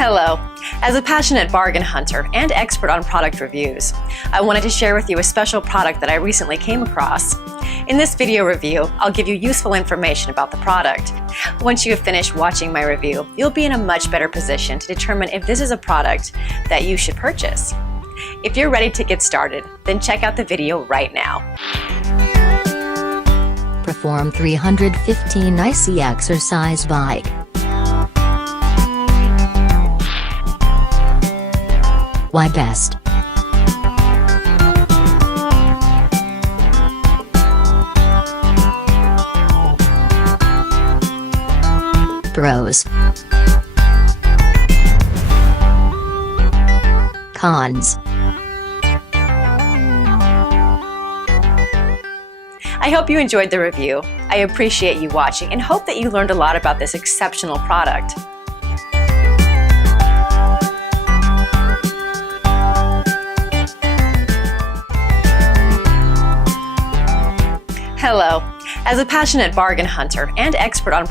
Hello. As a passionate bargain hunter and expert on product reviews, I wanted to share with you a special product that I recently came across. In this video review, I'll give you useful information about the product. Once you have finished watching my review, you'll be in a much better position to determine if this is a product that you should purchase. If you're ready to get started, then check out the video right now. Proform 315 IC exercise bike. Why best? Pros. Cons. I hope you enjoyed the review. I appreciate you watching and hope that you learned a lot about this exceptional product. Hello. As a passionate bargain hunter and expert on